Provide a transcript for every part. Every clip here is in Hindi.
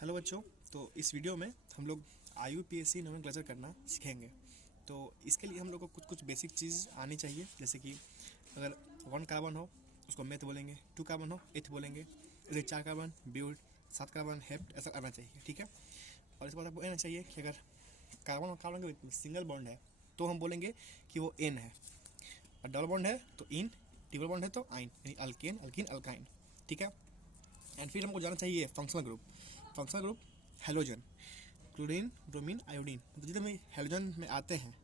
हेलो बच्चों। तो इस वीडियो में हम लोग IUPAC नोमेनक्लेचर करना सीखेंगे। तो इसके लिए हम लोग को कुछ कुछ बेसिक चीज़ आनी चाहिए, जैसे कि अगर 1 कार्बन हो उसको मेथ बोलेंगे, 2 कार्बन हो एथ बोलेंगे, जैसे 4 कार्बन ब्यूट, 7 कार्बन हेप्ट, ऐसा आना चाहिए, ठीक है। और इसके बाद आपको आना चाहिए कि अगर कार्बन और कार्बन के बीच में सिंगल बॉन्ड है तो हम बोलेंगे कि वो एन है, और डबल बॉन्ड है तो इन, ट्रिपल बॉन्ड है तो आइन, यानी अल्केन अल्किन अल्काइन, ठीक है। एंड फिर हमको जाना चाहिए functional group. Functional group halogen, chlorine, bromine, iodine, तो जितने भी हेलोजन में आते हैं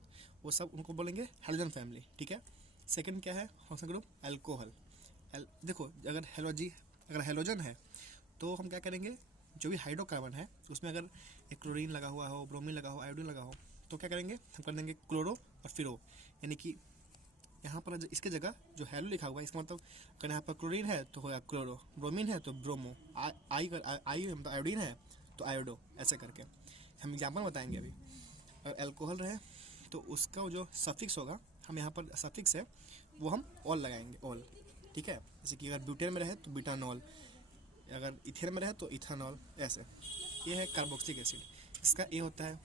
वो सब उनको बोलेंगे हेलोजन फैमिली, ठीक है। सेकंड क्या है फंक्शनल ग्रुप एल्कोहल। देखो अगर हेलोजन है तो हम क्या करेंगे, जो भी हाइड्रोकार्बन है उसमें अगर एक क्लोरीन लगा हुआ हो, ब्रोमीन लगा हो, आयोडीन लगा हो, तो क्या करेंगे हम कर देंगे क्लोरो और फिरो, यानी कि यहाँ पर इसके जगह जो हेलो लिखा हुआ है इसका मतलब अगर यहाँ पर क्लोरीन है तो होगा क्लोरो, ब्रोमीन है तो ब्रोमो, आई मतलब आयोडीन है तो आयोडो, ऐसे करके हम एग्जाम्पल बताएंगे अभी। अगर एल्कोहल रहे तो उसका जो सफिक्स होगा, हम यहाँ पर सफिक्स है वो हम ऑल लगाएंगे, ऑल, ठीक है। जैसे कि अगर ब्यूटेन में रहे तो ब्यूटानॉल, अगर इथेन में रहे तो इथानॉल, ऐसे। ये है कार्बोक्सिलिक एसिड, इसका ए होता है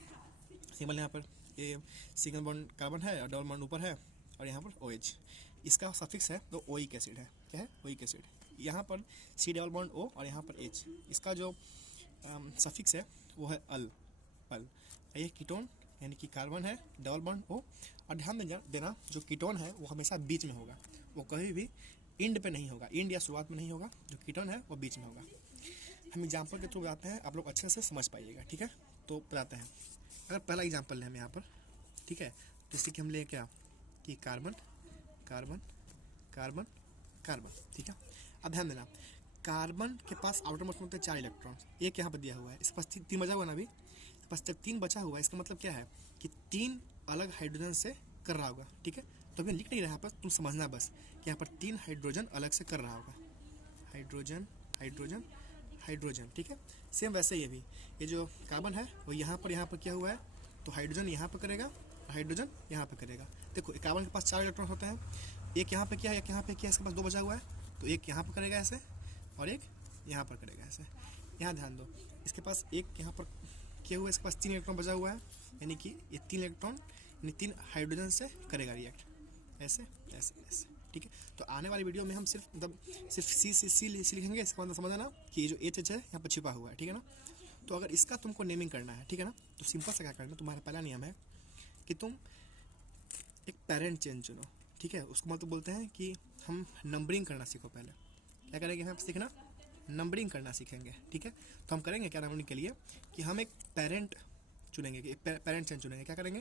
सिंबल यहाँ पर, ए सिंगल बॉन्ड कार्बन है और डबल बॉन्ड ऊपर है और यहाँ पर OH, इसका सफिक्स है तो ओइक एसिड है, क्या है ओइक एसिड। यहाँ पर C डबल बॉन्ड O और यहाँ पर H, इसका जो सफिक्स है वो है अल। ये कीटोन यानी कि कार्बन है, डबल बॉन्ड O, और ध्यान देना जो कीटोन है वो हमेशा बीच में होगा, वो कभी भी इंड पे नहीं होगा, इंड या शुरुआत में नहीं होगा, जो कीटोन है वो बीच में होगा। हम एग्जाम्पल के थ्रू बताते हैं, आप लोग अच्छे से समझ पाइएगा, ठीक है। तो बताते हैं, अगर पहला एग्जाम्पल लें हम यहाँ पर, ठीक है, तो इससे कि हम ले क्या कि कार्बन कार्बन कार्बन कार्बन, ठीक है। अब ध्यान देना, कार्बन के पास आउटर मोस्ट में होते हैं 4 इलेक्ट्रॉन, एक यहाँ पर दिया हुआ है, इसके पास 3 बचा हुआ ना, अभी इसके पास जब 3 बचा हुआ है इसका मतलब क्या है कि 3 अलग हाइड्रोजन से कर रहा होगा, ठीक है। तो मैं लिख नहीं रहा यहाँ पर, तुम समझना बस कि यहाँ पर 3 हाइड्रोजन अलग से कर रहा होगा, हाइड्रोजन हाइड्रोजन हाइड्रोजन, ठीक है। सेम वैसे ही भी ये जो कार्बन है वो यहाँ पर क्या हुआ है, तो हाइड्रोजन यहाँ पर करेगा और हाइड्रोजन यहाँ पर करेगा। देखो कार्बन के पास 4 इलेक्ट्रॉन होते हैं, एक यहाँ पे किया, एक यहाँ पे किया, इसके पास 2 बचा हुआ है, तो एक यहाँ पर करेगा ऐसे और एक यहाँ पर करेगा ऐसे। यहाँ ध्यान दो, इसके पास एक यहाँ पर किया हुआ है, इसके पास 3 इलेक्ट्रॉन बचा हुआ है, यानी कि ये 3 इलेक्ट्रॉन यानी 3 हाइड्रोजन से करेगा रिएक्ट, ऐसे ऐसे ऐसे, ठीक है। तो आने वाली वीडियो में हम सिर्फ सी लिखेंगे, इसका मतलब समझना कि ये जो एच है यहाँ पर छिपा हुआ है, ठीक है ना। तो अगर इसका तुमको नेमिंग करना है, ठीक है ना, तो सिंपल से क्या करना, तुम्हारा पहला नियम है कि तुम एक पेरेंट चेन चुनो, ठीक है। उसको मतलब बोलते हैं कि हम नंबरिंग करना सीखो। पहले क्या करेंगे हम सीखना, नंबरिंग करना सीखेंगे, ठीक है। तो हम करेंगे क्या नंबरिंग के लिए कि हम एक पेरेंट चुनेंगे, एक पेरेंट चेन चुनेंगे, क्या करेंगे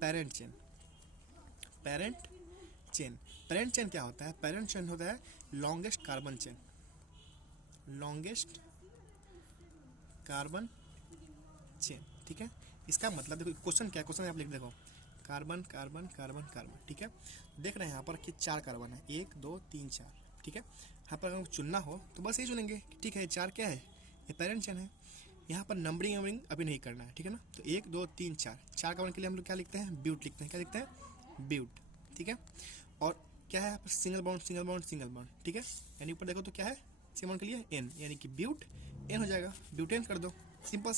parent chain. Parent chain, parent chain क्या होता है, पेरेंट चेन होता है longest carbon chain, longest carbon chain, ठीक है। इसका मतलब देखो क्वेश्चन क्या है, क्वेश्चन आप लिख देखो, कार्बन कार्बन कार्बन कार्बन, ठीक है। देख रहे हैं यहाँ पर कि 4 कार्बन है, 1 2 3 4, ठीक है। यहाँ पर अगर चुनना हो तो बस ये चुनेंगे, ठीक है, 4 क्या है, ये पेरेंट चेन है। यहाँ पर नंबरिंग अभी नहीं करना है, ठीक है ना। तो 1 2 3 4 कार्बन के लिए हम लोग क्या लिखते हैं, ब्यूट लिखते हैं, क्या लिखते हैं ब्यूट, ठीक है। और क्या है यहाँ पर single bond single bond single bond, ठीक है। यानी ऊपर देखो तो क्या है सिंगल बॉन्ड के लिए एन, यानी कि ब्यूट एन हो जाएगा, ब्यूटेन कर दो, सिंपल,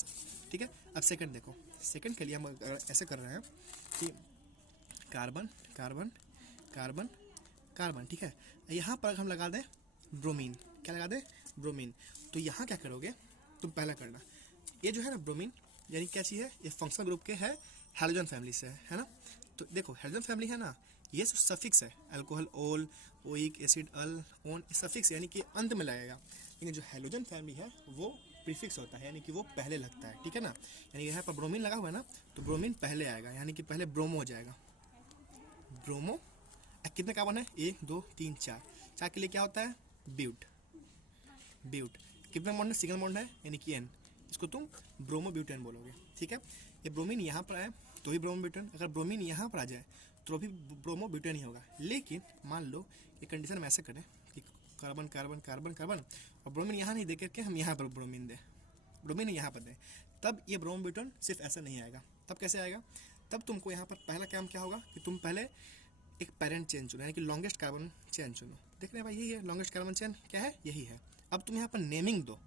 ठीक है। अब सेकंड देखो, सेकंड के लिए हम अगर ऐसे कर रहे हैं कि कार्बन कार्बन कार्बन कार्बन, ठीक है। यहाँ पर हम लगा दें ब्रोमीन, क्या लगा दें ब्रोमीन, तो यहाँ क्या करोगे तुम पहला करना, ये जो है ना ब्रोमीन यानी क्या चीज़ है, ये फंक्शनल ग्रुप के है, हेलोजन फैमिली से है ना। तो देखो हेलोजन फैमिली है ना, ये जो सफिक्स है अल्कोहल ओल ओइक एसिड अल ओन, सफिक्स यानी कि अंत में लगेगा, लेकिन जो हेलोजन फैमिली है वो प्रीफिक्स होता है, यानी कि वो पहले लगता है, ठीक है ना। यानी यहाँ पर ब्रोमीन लगा हुआ है ना, तो ब्रोमीन पहले आएगा, यानी कि पहले ब्रोमो हो जाएगा, ब्रोमो। कितने कार्बन है 1 2 3 4, 4 के लिए क्या होता है ब्यूट, ब्यूट कितने बॉन्ड है सिंगल बॉन्ड है यानी कि एन, इसको तुम ब्रोमो ब्यूटेन बोलोगे, ठीक है। ये ब्रोमीन यहाँ पर आए तो ही ब्रोमो ब्यूटेन, अगर ब्रोमीन यहाँ पर आ जाए तो भी ब्रोमो ब्यूटेन ही होगा। लेकिन मान लो ये कंडीशन हम ऐसे करें कि कार्बन कार्बन कार्बन कार्बन और ब्रोमीन यहाँ नहीं दे करके हम यहाँ पर ब्रोमीन दें, ब्रोमीन यहाँ पर दें, तब ये ब्रोमो ब्यूटेन सिर्फ ऐसा नहीं आएगा। तब कैसे आएगा, तब तुमको यहाँ पर पहला काम क्या होगा कि तुम पहले एक पेरेंट चेन चुनो, यानी कि लॉन्गेस्ट कार्बन चेन चुनो। देख रहे हैं भाई यही है लॉन्गेस्ट कार्बन चेन, क्या है यही है। अब तुम यहाँ पर नेमिंग दो,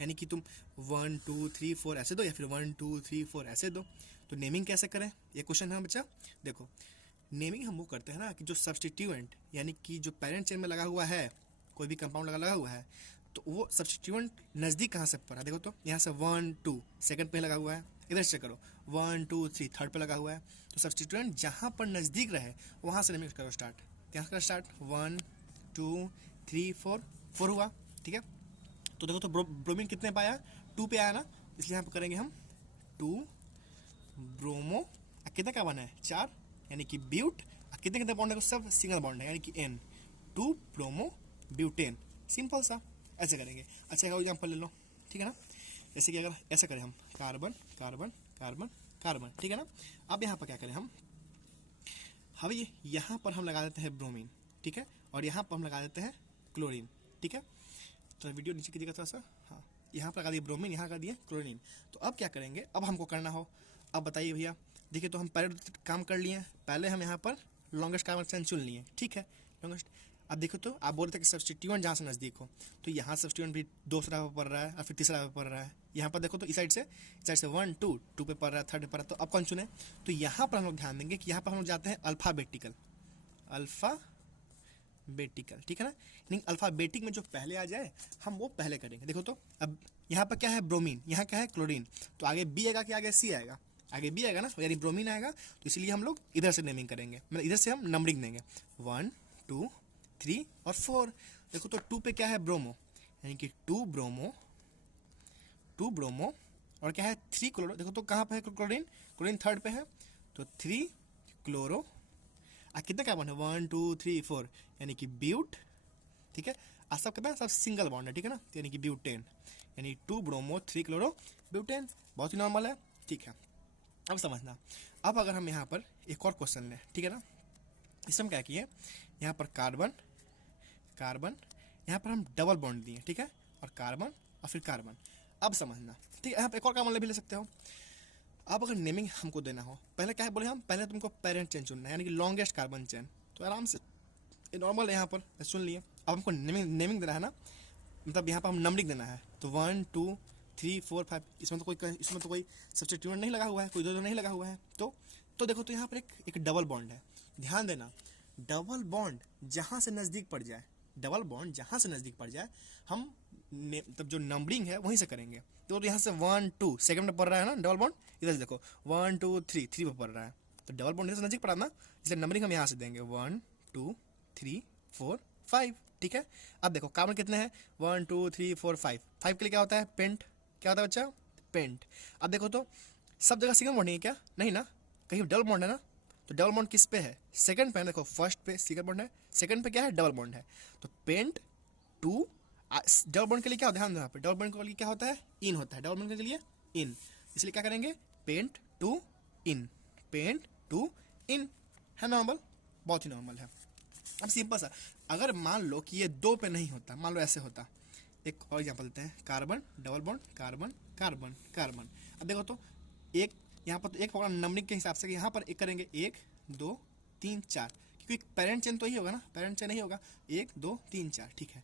यानी कि तुम 1 2 3 4 ऐसे दो या फिर 1 2 3 4 ऐसे दो। तो नेमिंग कैसे करें, ये क्वेश्चन है बच्चा। देखो नेमिंग हम वो करते हैं ना कि जो सब्सटीट्यूएंट यानी कि जो पेरेंट चेन में लगा हुआ है, कोई भी कंपाउंड लगा हुआ है, तो वो सब्सटीट्यूएंट नज़दीक कहाँ से पड़ा। देखो तो यहाँ से 1 2 सेकंड पे लगा हुआ है, इधर से करो 1 2 3 थर्ड पे लगा हुआ है। तो सब्सटीट्यूएंट जहाँ पर नज़दीक रहे वहाँ से नेमिंग करो स्टार्ट। यहाँ से स्टार्ट 1 2 3 4 4 हुआ, ठीक है। तो देखो तो ब्रोमीन कितने पे आया, 2 पे आया ना, इसलिए यहाँ पर करेंगे हम 2 ब्रोमो। कितने का बना है 4, यानी कि ब्यूट। कितने कितने बॉन्ड है, सब सिंगल बॉन्ड है यानी कि N 2 ब्रोमो ब्यूटेन। सिंपल सा ऐसे करेंगे। अच्छा एक एग्जाम्पल ले लो, ठीक है ना। जैसे कि अगर ऐसा करें हम कार्बन कार्बन कार्बन कार्बन, ठीक है ना। अब यहाँ पर क्या करें हम, अभी यहाँ पर हम लगा देते हैं ब्रोमीन, ठीक है, और यहाँ पर हम लगा देते हैं क्लोरीन, ठीक है। तो वीडियो नीचे कीजिएगा थोड़ा सा, हाँ। यहाँ पर लगा दिए ब्रोमीन, यहाँ लगा दिए क्लोरीन। तो अब क्या करेंगे, अब हमको करना हो, अब बताइए भैया। देखिए तो हम पहले काम कर लिए, पहले हम यहाँ पर लॉन्गेस्ट कार्बन चेन चुन लिए, ठीक है, लॉन्गेस्ट। अब देखो तो आप बोल रहे थे कि सब्सटीट्यूएंट जहाँ से नज़दीक हो, तो यहाँ सब्सटीट्यूएंट भी दूसरा पे पड़ रहा है और फिर तीसरा पे पड़ रहा है। यहाँ पर देखो तो इस साइड से 1 2 पे पड़ रहा है, थर्ड पे पड़ रहा है। तो अब कौन चुने, तो यहाँ पर हम लोग ध्यान देंगे कि यहाँ पर हम लोग जाते हैं अल्फ़ाबेटिकल, अल्फ़ाबेटिकल, ठीक है ना। नहीं अल्फ़ाबेटिक में जो पहले आ जाए हम वो पहले करेंगे। देखो तो अब यहाँ पर क्या है ब्रोमीन, यहाँ क्या है क्लोरीन, तो आगे बी आएगा कि आगे सी आएगा, आगे बी आएगा ना, यानी ब्रोमीन आएगा। तो इसलिए हम लोग इधर से नेमिंग करेंगे, मतलब इधर से हम नंबरिंग देंगे 1 2 3 और 4। देखो तो 2 पे क्या है ब्रोमो, यानी कि 2 ब्रोमो और क्या है 3 क्लोरो। देखो तो कहाँ पे है क्लोरीन, क्लोरीन थर्ड पे है, तो 3 क्लोरो। कितने कार्बन है 1 2 3 4, यानी कि ब्यूट, ठीक है। सब कितना सब सिंगल बॉन्ड है, ठीक है ना, यानी कि ब्यूटेन, यानी 2 ब्रोमो 3 क्लोरो ब्यूटेन। बहुत ही नॉर्मल है, ठीक है। अब समझना, अब अगर हम यहाँ पर एक और क्वेश्चन लें, ठीक है ना। इसमें क्या किए, यहाँ पर कार्बन कार्बन, यहाँ पर हम डबल बॉन्ड दिए, ठीक है, और कार्बन और फिर कार्बन। अब समझना, ठीक है, यहाँ पर एक और कार्बन भी ले सकते हो। अब अगर नेमिंग हमको देना हो, पहले क्या है बोले हम, पहले तुमको पेरेंट चेन चुनना है, यानी कि लॉन्गेस्ट कार्बन चेन। तो आराम से नॉर्मल है, यहाँ पर सुन लिए। अब हमको नेमिंग देना है ना, मतलब यहाँ पर हम नंबरिंग देना है। तो 1 2 3 4 5, इसमें तो कोई सब्स्टिट्यूएंट नहीं लगा हुआ है, कोई दो नहीं लगा हुआ है। तो देखो तो यहाँ पर एक डबल बॉन्ड है। ध्यान देना, डबल बॉन्ड जहाँ से नज़दीक पड़ जाए, डबल बॉन्ड जहाँ से नज़दीक पड़ जाए हम तब जो नंबरिंग है वहीं से करेंगे। तो यहाँ से 1 2 सेकंड में पड़ रहा है ना डबल बॉन्ड, इधर से देखो 1 2 3 3 पे पड़ रहा है, तो डबल बॉन्ड इधर से नज़दीक पड़ा ना, इसलिए नंबरिंग हम यहाँ से देंगे 1 2 3 4 5, ठीक है। अब देखो कार्बन कितने हैं 1 2 3 4 5, 5 के लिए क्या होता है पेंट, क्या होता है बच्चा पेंट। अब देखो तो सब जगह सिंगल बॉन्ड नहीं है क्या, नहीं ना, कहीं डबल बॉन्ड है ना। तो डबल बॉन्ड किस पे है, सेकंड पे है। देखो फर्स्ट पे सिंगल बॉन्ड है, सेकंड पे क्या है डबल बॉन्ड है। तो पेंट 2, डबल बॉन्ड के लिए क्या होता है, ध्यान देना, पे डबल बॉन्ड के लिए क्या होता है इन होता है, डबल बॉन्ड के लिए इन, इसलिए क्या करेंगे पेंट 2 इन, पेंट 2 इन, है नॉर्मल, बहुत ही नॉर्मल है। अब सिंपल सा, अगर मान लो कि ये 2 पे नहीं होता, मान लो ऐसे होता, एक और एग्जाम्पल लेते हैं, carbon double bond carbon carbon carbon. अब देखो तो एक यहाँ पर तो एक होगा नंबरिंग के हिसाब से, यहाँ पर एक करेंगे 1 2 3 4, क्योंकि पेरेंट चेन तो ही होगा ना, पेरेंट चेन नहीं होगा, 1 2 3 4, ठीक है।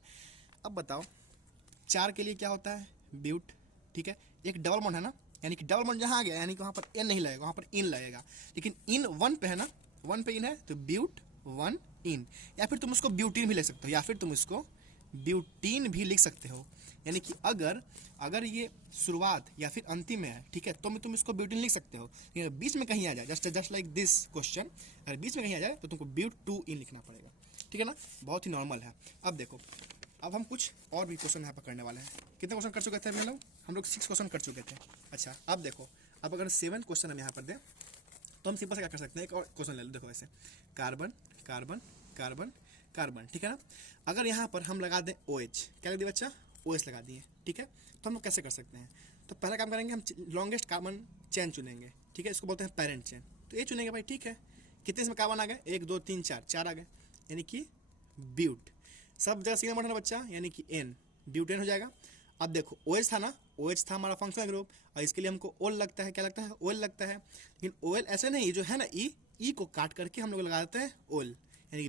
अब बताओ 4 के लिए क्या होता है ब्यूट, ठीक है, एक डबल बॉन्ड है ना, यानी कि डबल बॉन्ड जहाँ आ गया, यानी कि वहाँ पर एन नहीं लगेगा, वहाँ पर इन लगेगा। लेकिन इन 1 पे है ना, 1 पे इन है, तो ब्यूट 1 इन, या फिर तुम उसको ब्यूटीन भी लिख सकते हो, या फिर तुम इसको ब्यूटीन भी लिख सकते हो। यानी कि अगर ये शुरुआत या फिर अंतिम में है, ठीक है, तो तुम इसको ब्यूटीन लिख सकते हो। लेकिन बीच में कहीं आ जाए, जस्ट लाइक दिस क्वेश्चन, अगर बीच में कहीं आ जाए तो तुमको ब्यूट 2 इन लिखना पड़ेगा, ठीक है ना, बहुत ही नॉर्मल है। अब देखो, अब हम कुछ और भी क्वेश्चन यहाँ पर करने वाले हैं। कितने क्वेश्चन कर चुके थे हम लोग 6 क्वेश्चन कर चुके थे। अच्छा अब देखो, अब अगर 7 क्वेश्चन हम यहाँ पर दें तो हम सिंपल से क्या कर सकते हैं, एक और क्वेश्चन ले लो। देखो ऐसे कार्बन कार्बन कार्बन कार्बन, ठीक है ना। अगर यहाँ पर हम लगा दें OH, क्या लगा दिए बच्चा OH लगा दिए, ठीक है। तो हम लोग कैसे कर सकते हैं, तो पहला काम करेंगे हम लॉन्गेस्ट कार्बन चेन चुनेंगे, ठीक है, इसको बोलते हैं पेरेंट चेन। तो ये चुनेंगे भाई, ठीक है। कितने इसमें कार्बन आ गए 1 2 3 4 आ गए, यानी कि ब्यूट, सब जगह सिंगल बॉन्ड है बच्चा, यानी कि N ब्यूटेन हो जाएगा। अब देखो OH था ना, OH था हमारा फंक्शनल ग्रुप, और इसके लिए हमको OL लगता है, क्या लगता है OL लगता है। लेकिन OL ऐसे नहीं, जो है ना E को काट करके हम लोग लगा देते हैं OL, यानी कि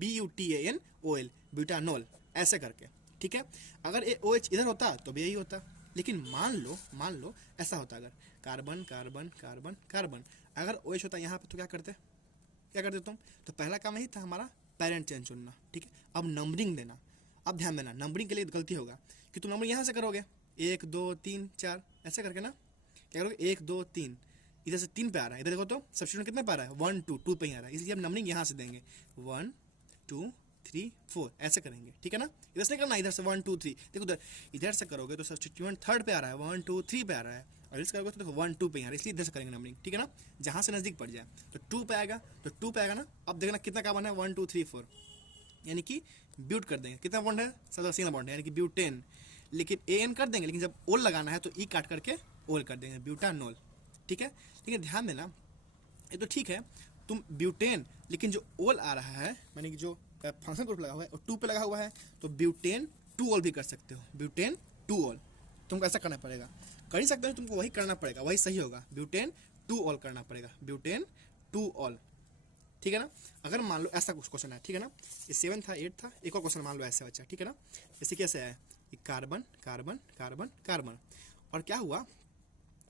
BUTAN OL, ब्यूटानोल, ऐसे करके, ठीक है। अगर OH इधर होता तो भी यही होता, लेकिन मान लो ऐसा होता अगर कार्बन कार्बन कार्बन कार्बन, अगर OH होता यहाँ पे तो क्या करते तुम? तो पहला काम यही था हमारा पेरेंट चेन चुनना, ठीक है। अब नंबरिंग देना, अब ध्यान देना नंबरिंग के लिए गलती होगा कि तुम नंबरिंग यहाँ से करोगे 1 2 3 4 ऐसे करके ना, क्या करोगे 1 2 3, इधर से 3 पे आ रहा है, इधर देखो तो सब्स्टिट्यूशन कितने पे आ रहा है 1 2 2 पे ही आ रहा है, इसलिए हम नंबरिंग यहाँ से देंगे 1 2 3 4 ऐसे करेंगे, ठीक है ना। इधर से नहीं करना, इधर से 1 2 3, देखो इधर से करोगे तो सब्स्टिट्यूशन थर्ड पे आ रहा है 1 2 3 पे आ रहा है, और इस करोगे तो देखो 1 2 पे आ रहा है, इसलिए इधर से करेंगे नंबरिंग, ठीक है ना। जहाँ से नजदीक पड़ जाए तो 2 पे आएगा, तो 2 पे आएगा ना। अब देखना कितना कार्बन है 1 2 3 4, यानी कि ब्यूट कर देंगे, कितना बॉन्ड है सबसे सिंगल बॉन्ड है यानी कि ब्यूटेन, लेकिन AN कर देंगे, लेकिन जब ओल लगाना है तो ई काट करके ओल कर देंगे ब्यूटानोल, ठीक है। लेकिन ध्यान देना ये तो ठीक है तुम ब्यूटेन, लेकिन जो ओल आ रहा है यानी कि जो फंक्शन ग्रुप लगा हुआ है और 2 पे लगा हुआ है तो ब्यूटेन 2 ओल भी कर सकते हो, ब्यूटेन 2 ओल तुमको ऐसा करना पड़ेगा, कर ही सकते हो, तुमको वही करना पड़ेगा, वही सही होगा, ब्यूटेन 2 ओल करना पड़ेगा, ब्यूटेन 2 ओल, ठीक है ना। अगर मान लो ऐसा कुछ क्वेश्चन है, ठीक है ना, ये 7 था 8 था, एक और क्वेश्चन मान लो ऐसे बच्चा, ठीक है ना। जैसे कैसे है कार्बन कार्बन कार्बन कार्बन, और क्या हुआ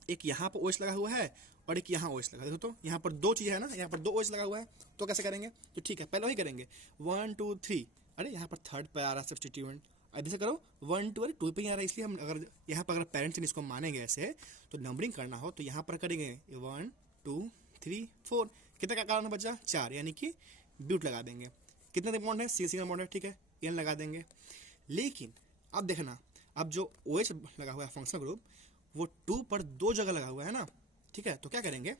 एक यहाँ पर OH लगा हुआ है और एक यहाँ OH लगा, देखो तो यहाँ पर 2 चीज़ है ना, यहाँ पर 2 OH लगा हुआ है, तो कैसे करेंगे? तो ठीक है पहले वही करेंगे 1 2 3, अरे यहाँ पर थर्ड पे आ रहा है सब्स्टिट्यूएंट, अब ऐसे करो 1 2, अरे 2 पे ही आ रहा है, इसलिए हम अगर यहाँ पर अगर पेरेंट्स इसको मानेंगे ऐसे, तो नंबरिंग करना हो तो यहाँ पर करेंगे 1 2 3 4, कितने का कारण है बच्चा 4, यानी कि ब्यूट लगा देंगे। कितने बॉन्ड है सिंगल बॉन्ड है, ठीक है N लगा देंगे। लेकिन अब देखना अब जो OH लगा हुआ है फंक्शनल ग्रुप वो 2 पर 2 जगह लगा हुआ है ना, ठीक है, तो क्या करेंगे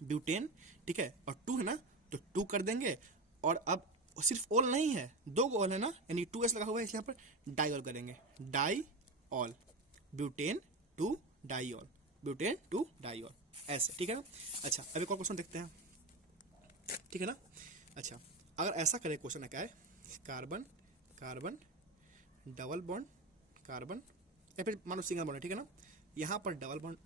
ब्यूटेन, ठीक है, और 2 है ना तो 2 कर देंगे, और अब सिर्फ ओल नहीं है 2 ओल है ना, यानी 2S लगा हुआ है, इसलिए यहाँ पर डाई ओल करेंगे, diol, butane 2 diol, butane 2 diol ऐसे, ठीक है ना। अच्छा अभी और क्वेश्चन देखते हैं, ठीक है ना। अच्छा अगर ऐसा करें क्वेश्चन है क्या है carbon carbon double bond carbon, या फिर मान लो सिंगल बॉन्ड है, ठीक है ना, यहाँ पर डबल बॉन्ड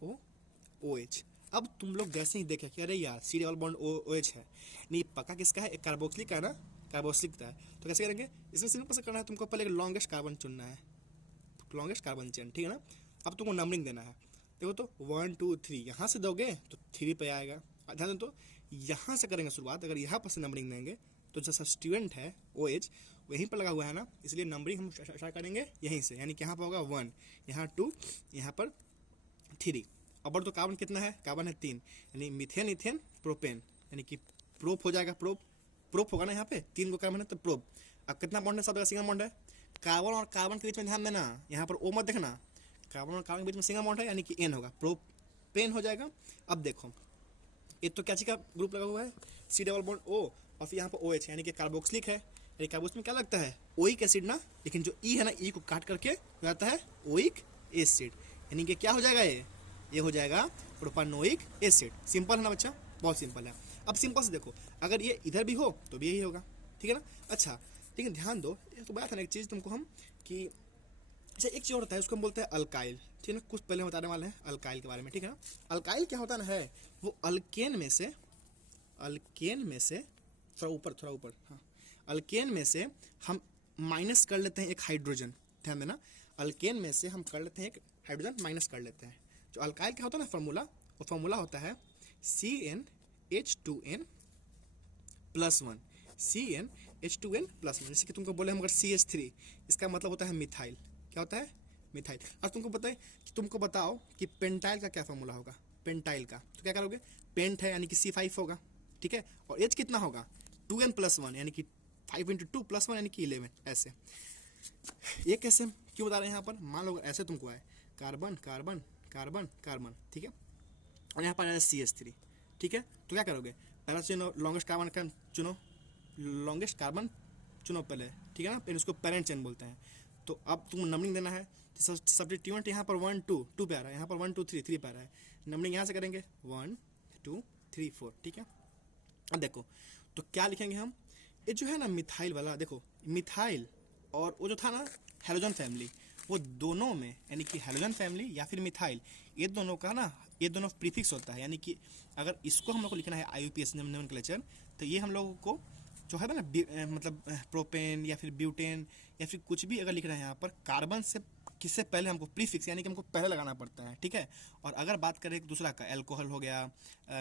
OH। अब तुम लोग जैसे ही देखे कि अरे यार C डबल बॉन्ड OH है, नहीं पक्का किसका है, एक कार्बोक्सिलिक का है ना, कार्बोक्सिलिक का है, तो कैसे करेंगे इसमें सिंपल से करना है, तुमको पहले एक लॉन्गेस्ट कार्बन चुनना है, लॉन्गेस्ट कार्बन चेन, ठीक है ना। अब तुमको नंबरिंग देना है, देखो तो 1 2 3 यहाँ से दोगे तो 3 पे आएगा, ध्यान दो तो यहाँ से करेंगे शुरुआत, अगर यहाँ पर से नंबरिंग देंगे तो जो सब्स्टिट्यूएंट है OH वहीं पर लगा हुआ है ना, इसलिए नंबरिंग हम स्टार्ट करेंगे यहीं से, यानी कि यहाँ पर होगा 1, यहाँ 2, यहाँ पर 3। अब तो कार्बन कितना है, कार्बन है 3, यानी मिथेन इथेन प्रोपेन, यानी कि प्रोप हो जाएगा, प्रोप होगा ना, यहाँ पे 3 को कार्बन है तो प्रोप। अब कितना बॉन्ड है, सब जगह सिंगल बॉन्ड है, कार्बन और कार्बन के बीच में ध्यान देना, यहाँ पर O मत देखना, कार्बन और कार्बन के बीच में सिंगल बॉन्ड है यानी कि N होगा, प्रोपेन हो जाएगा। अब देखो ये तो क्या चीज़ का ग्रुप लगा हुआ है C डबल बॉन्ड O, और फिर यहाँ पर OH यानी कि कार्बोक्सिलिक है, यानी कार्बोक्सिलिक में क्या लगता है ओइक एसिड ना, लेकिन जो E है ना E को काट करके हो जाता है ओइक एसिड, यानी कि क्या हो जाएगा ये हो जाएगा प्रोपानोइक एसिड। सिंपल है ना बच्चा, बहुत सिंपल है। अब सिंपल से देखो अगर ये इधर भी हो तो भी यही होगा, ठीक है ना। अच्छा लेकिन ध्यान दो तो बात है ना एक चीज़ तुमको हम कि अच्छा एक चीज़ और होता है उसको हम बोलते हैं अल्काइल, ठीक है ना, कुछ पहले बताने वाले हैं अल्काइल के बारे में, ठीक है ना। अल्काइल क्या होता है ना वो अल्केन में से थोड़ा ऊपर हाँ, अल्केन में से हम माइनस कर लेते हैं एक हाइड्रोजन, ध्यान देना, अल्केन में से हम कर लेते हैं एक हाइड्रोजन माइनस कर लेते हैं। जो अल्काइल क्या होता है ना फार्मूला, वो फार्मूला होता है CnH2n + 1, CnH2n + 1, जैसे कि तुमको बोले हम अगर CH3, इसका मतलब होता है मिथाइल, क्या होता है मिथाइल। और तुमको बताए कि तुमको बताओ कि पेंटाइल का क्या फार्मूला होगा, पेंटाइल का तो क्या करोगे, पेंट है यानी कि C5 होगा, ठीक है, और H कितना होगा 2n + 1 यानी कि 5 × 2 + 1 यानी कि 11 ऐसे। ये कैसे क्यों बता रहे हैं यहाँ पर, मान लो ऐसे तुमको आए कार्बन कार्बन कार्बन कार्बन, ठीक है, और यहाँ पर आया CH3, ठीक है, तो क्या करोगे पहला चुनो लॉन्गेस्ट कार्बन का चुनो, लॉन्गेस्ट कार्बन चुनो पहले, ठीक है ना, फिर उसको पेरेंट चेन बोलते हैं। तो अब तुम नंबरिंग देना है, तो सब्स्टिट्यूएंट यहाँ पर 1 2 पे आ रहा है, यहाँ पर 1 2 3 पे आ रहा है, नंबरिंग यहाँ से करेंगे 1 2 3 4, ठीक है। अब देखो तो क्या लिखेंगे हम, ये जो है ना मिथाइल वाला, देखो मिथाइल और वो जो था ना हेलोजन फैमिली, वो दोनों में यानी कि हेलोजन फैमिली या फिर मिथाइल, ये दोनों का ना ये दोनों प्रीफिक्स होता है, यानी कि अगर इसको हम लोग को लिखना है IUPAC नोमेनक्लेचर, तो ये हम लोगों को जो है ना मतलब प्रोपेन या फिर ब्यूटेन या फिर कुछ भी अगर लिख रहे हैं यहाँ पर कार्बन से किससे पहले हमको प्रीफिक्स यानी कि हमको पहले लगाना पड़ता है, ठीक है। और अगर बात करें दूसरा का, अल्कोहल हो गया,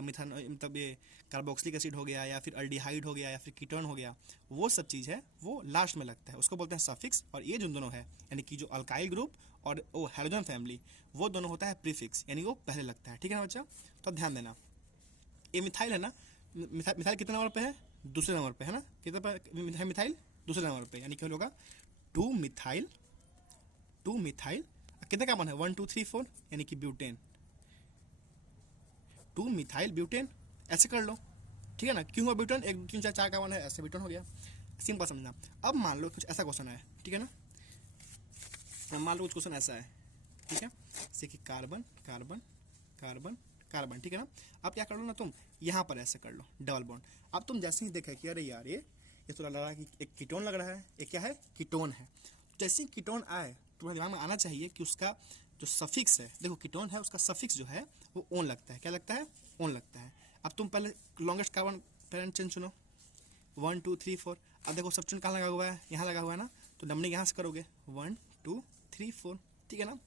मिथान मतलब ये कार्बोक्सिलिक एसिड हो गया, या फिर अल्डिहाइड हो गया, या फिर कीटोन हो गया, वो सब चीज़ है वो लास्ट में लगता है, उसको बोलते हैं सफिक्स। और ये जो दोनों है यानी कि जो अल्काइल ग्रुप और वो हाइड्रोजन फैमिली, वो दोनों होता है प्रीफिक्स यानी वो पहले लगता है, ठीक है ना बच्चा। तो ध्यान देना, ये मिथाइल है ना, मिथाइल कितने नंबर पे है? दूसरे नंबर पे है ना। कितने पे मिथाइल? दूसरे नंबर पे, यानी क्या होगा? 2 मिथाइल, 2 मिथाइल। कितने कार्बन है? 1 2 3 4 यानी कि ब्यूटेन, 2 मिथाइल ब्यूटेन। ऐसे कर लो, ठीक है ना। क्यों हुआ ब्यूटेन? 1 2 3 4 4 कार्बन है, ऐसे ब्यूटेन हो गया। सिंपल समझना। अब मान लो कुछ ऐसा क्वेश्चन है, ठीक है ना। मान लो कुछ क्वेश्चन ऐसा है, ठीक है, जैसे कि कार्बन कार्बन कार्बन कार्बन, ठीक है ना। अब क्या कर लो ना तुम, यहाँ पर ऐसे कर लो डबल बॉन्ड। अब तुम जैसे ही देखा कि अरे यार ये तो लग रहा है कि एक कीटोन लग रहा है, एक क्या है? कीटोन है। जैसे ही कीटोन आए तुम्हारे दिमाग में आना चाहिए कि उसका जो सफिक्स है, देखो कीटोन है उसका सफिक्स जो है वो ओन लगता है। क्या लगता है? ओन लगता है। अब तुम पहले लॉन्गेस्ट कार्बन पेरेंट चेन चुनो, 1 2 3 4। अब देखो सब चुन कहाँ लगा हुआ है? यहाँ लगा हुआ है ना, तो नंबरिंग यहाँ से करोगे 1 2 3 4, ठीक है ना,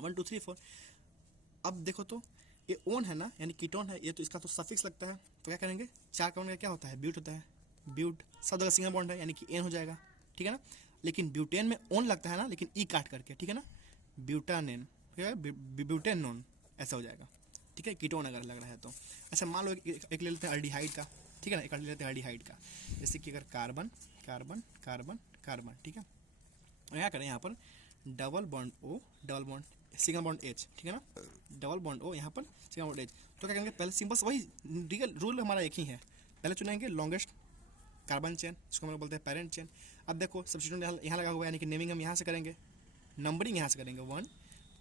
1 2 3 4। अब देखो तो ये ओन है ना, यानी कीटोन है ये, तो इसका तो सफिक्स लगता है, तो क्या करेंगे? 4 कार्बन का क्या होता है? ब्यूट होता है, ब्यूट। सब जगह सिंगल बॉन्ड है यानी कि एन हो जाएगा, ठीक है ना। लेकिन ब्यूटेन में ओन लगता है ना, लेकिन ई काट करके, ठीक है ना, ब्यूटानेन, ब्यूटेनोन, ऐसा हो जाएगा, ठीक है, कीटोन अगर लग रहा है तो। अच्छा मान लो एक ले लेते हैं अल्डिहाइड का, ठीक है ना, एक ले लेते हैं अल्डिहाइड का। जैसे कि अगर कार्बन कार्बन कार्बन कार्बन, ठीक है, और क्या करें यहाँ पर double bond O, double bond single bond H, ठीक है ना, डबल बॉन्ड ओ, यहाँ पर सिंगल बॉन्ड एच। तो क्या करेंगे? पहले सिंपल वही रियल रूल हमारा एक ही है, पहले चुनेंगे लॉन्गेस्ट कार्बन चेन, जिसको हम लोग बोलते हैं पेरेंट चेन। अब देखो सब्स्टिट्यूट यहाँ लगा हुआ है, यानी कि नेमिंग हम यहाँ से करेंगे, नंबरिंग यहाँ से करेंगे 1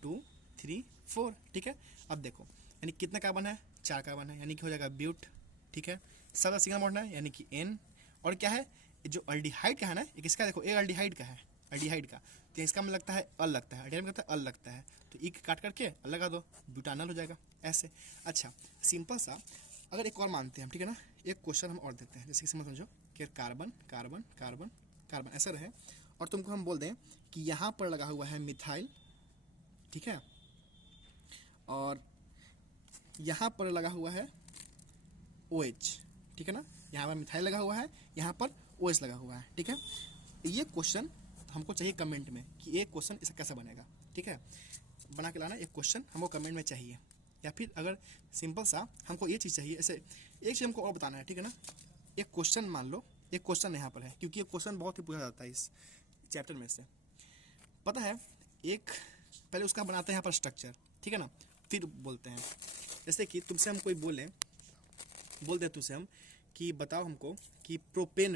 2 3 4, ठीक है। अब देखो यानी कितने कार्बन है? 4 कार्बन है, यानी कि हो जाएगा ब्यूट, ठीक है। सब सिंगल बॉन्ड है यानी कि एन। और क्या है? जो अल्डिहाइड का है ना, एक इसका देखो, एक अल्डिहाइड का है, अल्डिहाइड का, तो इसका में लगता है अल लगता है, अल्डिहाइड में लगता है अल लगता है, तो ई काट करके अल लगा दो, ब्यूटानल हो जाएगा ऐसे। अच्छा सिंपल सा, अगर एक और मानते हैं हम, ठीक है ना, एक क्वेश्चन हम और देते हैं, जैसे कि समझो कि कार्बन कार्बन कार्बन कार्बन ऐसा रहे, और तुमको हम बोल दें कि यहाँ पर लगा हुआ है मिथाइल, ठीक है, और यहाँ पर लगा हुआ है OH, ठीक है ना, यहाँ पर मिथाइल लगा हुआ है, यहाँ पर OH लगा हुआ है, ठीक है। ये क्वेश्चन हमको चाहिए कमेंट में कि ये क्वेश्चन इसका कैसा बनेगा, ठीक है, बना के लाना। एक क्वेश्चन हमको कमेंट में चाहिए, या फिर अगर सिंपल सा हमको ये चीज़ चाहिए, ऐसे एक चीज़ हमको और बताना है, ठीक है ना। एक क्वेश्चन मान लो, एक क्वेश्चन यहाँ पर है, क्योंकि ये क्वेश्चन बहुत ही पूछा जाता है इस चैप्टर में से, पता है। एक पहले उसका बनाते हैं यहाँ पर स्ट्रक्चर, ठीक है ना, फिर बोलते हैं। जैसे कि तुमसे हम कोई बोलते हैं तुमसे हम कि बताओ हमको कि प्रोपेन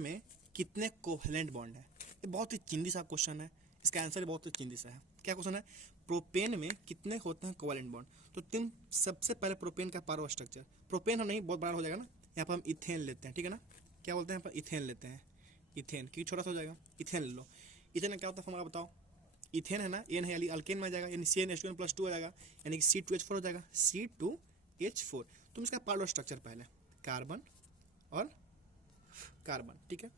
में कितने कोवेलेंट बॉन्ड है। ये बहुत ही चिंदी सा क्वेश्चन है, इसका आंसर बहुत ही चिंदी सा है। क्या क्वेश्चन है? प्रोपेन में कितने होते हैं कोवेलेंट बॉन्ड। तो तुम सबसे पहले प्रोपेन का पारो स्ट्रक्चर, प्रोपेन हम नहीं, बहुत बड़ा हो जाएगा ना, यहाँ पर हम इथेन लेते हैं, ठीक है ना, क्या बोलते हैं यहाँ पर? इथेन लेते हैं, इथेन, क्योंकि छोटा सा हो जाएगा, इथेन ले लो। इथेन क्या होता है फॉर्मूला बताओ? इथेन है ना, एन है, अल्केन में आ जाएगा, यानी CnH2n+2 आ जाएगा, यानी कि C2H4 हो जाएगा, C2H4। तुम इसका पार्ट स्ट्रक्चर पहले, कार्बन और कार्बन, ठीक है।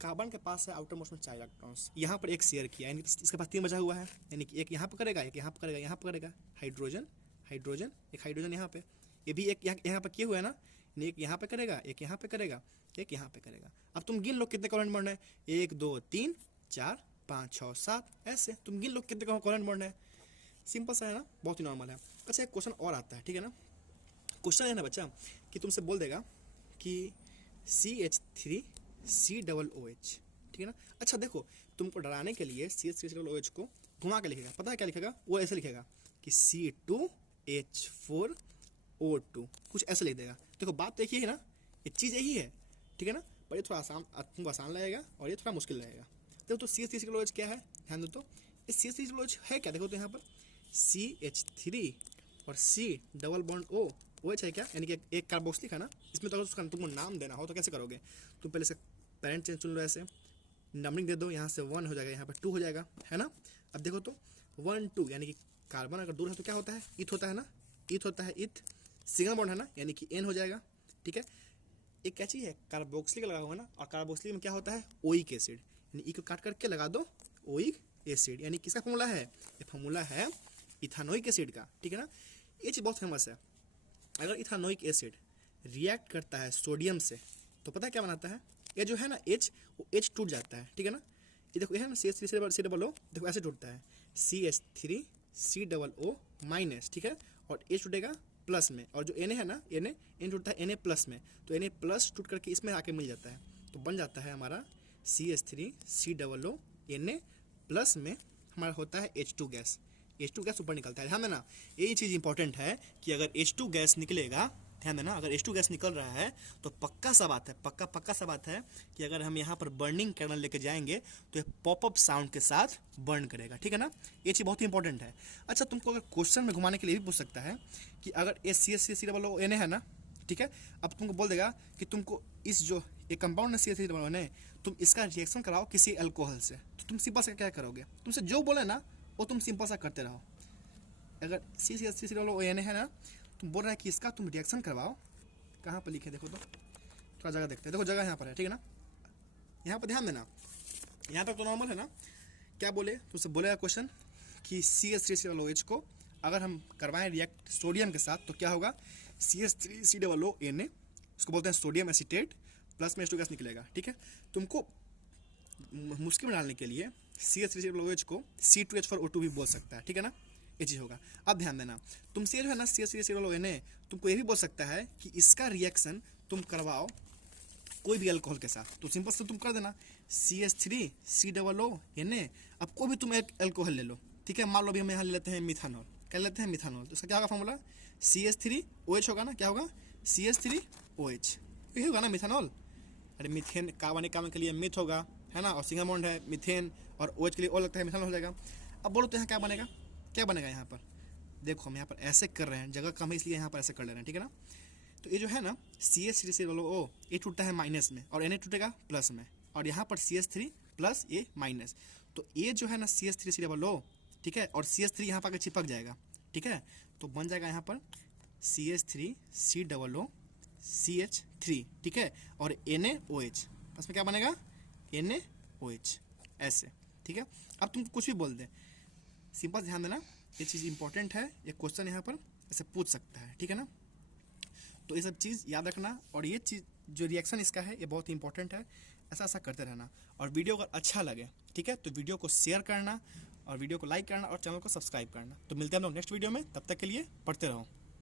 कार्बन के पास है आउटर मोस्ट में 4 इलेक्ट्रॉन्स, यहाँ पर एक शेयर किया, यानी इसके पास 3 बचा हुआ है, यानी कि एक यहाँ पर करेगा, एक यहाँ पर करेगा, यहाँ पर करेगा, हाइड्रोजन हाइड्रोजन, एक हाइड्रोजन यहाँ पे, ये भी एक यहाँ पर किए हुआ है ना, एक यहाँ पे करेगा, एक यहाँ पे करेगा, एक यहाँ पे करेगा। अब तुम गिन लो कितने कोवेलेंट बॉन्ड है, 1 2 3 4 5 6 7, ऐसे तुम गिन लो कितने कोवेलेंट बॉन्ड है। सिंपल सा है ना, बहुत ही नॉर्मल है। अच्छा एक क्वेश्चन और आता है, ठीक है ना, क्वेश्चन है ना बच्चा कि तुमसे बोल देगा कि CH3COOH, ठीक है ना। अच्छा देखो तुमको डराने के लिए CH3COOH को घुमा के लिखेगा, पता है क्या लिखेगा? वो ऐसे लिखेगा कि C2H4O2, कुछ ऐसे लिख देगा। देखो बात तो एक ही है ना, ये चीज़ यही है, ठीक है ना, पर ये थोड़ा आसान, तुमको आसान लगेगा और ये थोड़ा मुश्किल लगेगा। देखो तो CH3COOH क्या है, ध्यान दो तो, ये CH3COOH है क्या? देखो तो यहाँ पर CH3 और C double bond O, OH है क्या, यानी कि एक कार्बोक्सिलिक है ना, इसमें तो अगर उसका तुमको नाम देना हो तो कैसे करोगे? तुम पहले से पेरेंट चेन चुन लो, ऐसे नंबरिंग दे दो, यहाँ से 1 हो जाएगा, यहाँ पर 2 हो जाएगा, है ना। अब देखो तो 1 2, यानी कि कार्बन अगर दूर है तो क्या होता है? ईथ होता है ना, ईथ होता है, ईथ सिंगल बॉन्ड है ना, यानी कि N हो जाएगा, ठीक है। एक क्या चीज़ है? कार्बोक्सिलिक लगा हुआ है ना, और कार्बोक्सिलिक में क्या होता है? ओइक एसिड, यानी ई को काट करके लगा दो ओइक एसिड, यानी किसका फॉर्मूला है, ये फॉर्मूला है इथानोइक एसिड का, ठीक है ना। ये चीज़ बहुत फेमस है। अगर इथानोइक एसिड रिएक्ट करता है सोडियम से तो पता है क्या बनाता है, ये जो है ना H, वो H टूट जाता है, ठीक है ना। ये देखो, ये है ना CH3COO, देखो ऐसे टूटता है CH3COO माइनस, ठीक है, और H टूटेगा प्लस में, और जो Na है ना, Na टूटता है Na प्लस में, तो Na प्लस टूट करके इसमें आके मिल जाता है, तो बन जाता है हमारा CH3COO, Na प्लस में हमारा होता है H2 गैस, H2 गैस ऊपर निकलता है। ध्यान देना, यही चीज़ इंपॉर्टेंट है कि अगर H2 गैस निकलेगा, ध्यान देना, अगर H2 गैस निकल रहा है तो पक्का सा बात है, पक्का सा बात है कि अगर हम यहाँ पर बर्निंग कर्नल लेके जाएंगे तो ये पॉपअप साउंड के साथ बर्न करेगा, ठीक है ना। ये चीज़ बहुत ही इंपॉर्टेंट है। अच्छा, तुमको अगर क्वेश्चन में घुमाने के लिए भी पूछ सकता है कि अगर CH3COO Na है ना, ठीक है, अब तुमको बोल देगा कि तुमको इस जो एक कंपाउंड है CH3COO Na, तुम इसका रिएक्शन कराओ किसी अल्कोहल से, तो तुम सिंपल सा क्या करोगे, तुमसे जो बोले ना वो तुम सिंपल सा करते रहो। अगर CH3COO Na है ना, तुम बोल रहे हैं कि इसका तुम रिएक्शन करवाओ, कहाँ पर लिखे देखो तो, थोड़ा जगह देखते हैं, देखो जगह यहाँ पर है, ठीक है ना। यहाँ पर ध्यान देना, यहाँ तक तो नॉर्मल है ना। क्या बोले, तुमसे बोलेगा क्वेश्चन कि CH3COOH को अगर हम करवाएं रिएक्ट सोडियम के साथ तो क्या होगा, CH3COO Na, उसको बोलते हैं सोडियम एसीटेट, प्लस में H2 गैस निकलेगा, ठीक है। तुमको मुश्किल में डालने के लिए CH3COOH को C2H4O2 भी बोल सकता है, ठीक है ना, ये चीज़ होगा। अब ध्यान देना, तुमसे जो है ना CH3COO Na, तुमको ये भी बोल सकता है कि इसका रिएक्शन तुम करवाओ कोई भी अल्कोहल के साथ, तो सिंपल से तुम कर देना CH3COO Na। अब कोई भी तुम एक अल्कोहल ले लो, ठीक है, मान लो अभी हम यहाँ ले लेते हैं मिथानॉल, क्या लेते हैं मिथानॉल, तो उसका क्या होगा फॉर्मूला, CH3OH होगा ना, क्या होगा CH3OH, यही होगा ना मिथानॉल। अरे मीथेन कार्बनिक कार्बन के लिए मिथ होगा, है ना, और सिंगल बॉन्ड है मीथेन, और OH के लिए O लगता है, मिथानॉल हो जाएगा। अब बोलो तो यहाँ क्या बनेगा, क्या बनेगा यहाँ पर, देखो हम यहाँ पर ऐसे कर रहे हैं, जगह कम है इसलिए यहाँ पर ऐसे कर ले रहे हैं, ठीक है ना। तो ये जो है ना CH3COO, ये टूटता है माइनस में और Na टूटेगा प्लस में, और यहाँ पर CH3 प्लस ये माइनस, तो ये जो है ना CH3COO, ठीक है, और CH3 यहाँ पर चिपक जाएगा, ठीक है, तो बन जाएगा यहाँ पर CH3COO CH3, ठीक है, और NaOH, इसमें क्या बनेगा NaOH, ऐसे, ठीक है। अब तुम कुछ भी बोल दे, सिंपल ध्यान देना, ये चीज़ इंपॉर्टेंट है, ये क्वेश्चन यहाँ पर ऐसे पूछ सकता है, ठीक है ना। तो ये सब चीज़ याद रखना, और ये चीज़ जो रिएक्शन इसका है ये बहुत ही इंपॉर्टेंट है, ऐसा करते रहना। और वीडियो अगर अच्छा लगे, ठीक है, तो वीडियो को शेयर करना, और वीडियो को लाइक करना, और चैनल को सब्सक्राइब करना। तो मिलते हैं हम लोग नेक्स्ट वीडियो में, तब तक के लिए पढ़ते रहो।